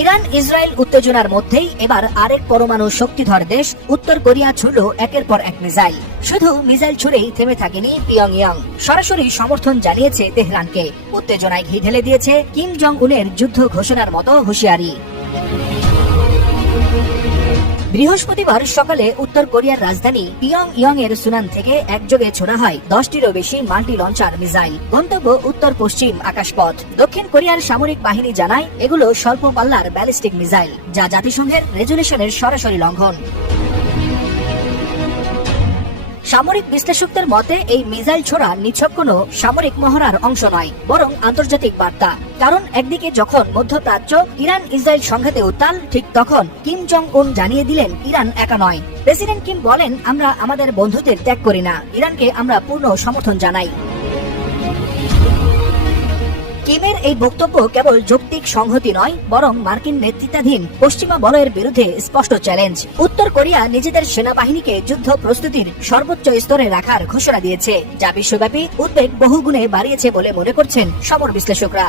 Iran Israel উত্তেজনার মধ্যেই এবার আরেক পরমাণু শক্তিধর দেশ উত্তর কোরিয়া ছুড়ল একের পর এক মিসাইল। শুধু মিসাইল ছুড়েই থেমে থাকেনি পিয়ংইয়ং, সরাসরি সমর্থন জানিয়েছে তেহরানকে। উত্তেজনায় ঘি ঢেলে দিয়েছে কিম জং উনের যুদ্ধ ঘোষণার মতো হুঁশিয়ারি। বৃহস্পতিবার সকালে উত্তর কোরিয়ার রাজধানী পিয়ংইয়ং এর সুনান থেকে একযোগে ছোড়া হয় 10টিরও বেশি মাল্টি লঞ্চার মিসাইল। গন্তব্য উত্তর পশ্চিম আকাশপথ। দক্ষিণ কোরিয়ার সামরিক বাহিনী জানায় এগুলো স্বল্প পাল্লার ব্যালিস্টিক মিসাইল, যা জাতিসংঘের রেজুলেশনের সরাসরি লঙ্ঘন। সামরিক বিশ্লেষকদের মতে এই মিসাইল ছোড়া নিছক কোনো সামরিক মহড়ার অংশ নয়, বরং আন্তর্জাতিক বার্তা। কারণ একদিকে যখন মধ্যপ্রাচ্য ইরান ইসরায়েল সংঘাতে উত্তাল, ঠিক তখন কিম জং উন জানিয়ে দিলেন ইরান একা নয়। প্রেসিডেন্ট কিম বলেন, আমরা আমাদের বন্ধুদের ত্যাগ করি না, ইরানকে আমরা পূর্ণ সমর্থন জানাই। কিমের এই বক্তব্য কেবল যৌক্তিক সংহতি নয়, বরং মার্কিন নেতৃত্বাধীন পশ্চিমা বলয়ের বিরুদ্ধে স্পষ্ট চ্যালেঞ্জ। উত্তর কোরিয়া নিজেদের সেনাবাহিনীকে যুদ্ধ প্রস্তুতির সর্বোচ্চ স্তরে রাখার ঘোষণা দিয়েছে, যা বিশ্বব্যাপী উদ্বেগ বহুগুণে বাড়িয়েছে বলে মনে করছেন সমর বিশ্লেষকরা।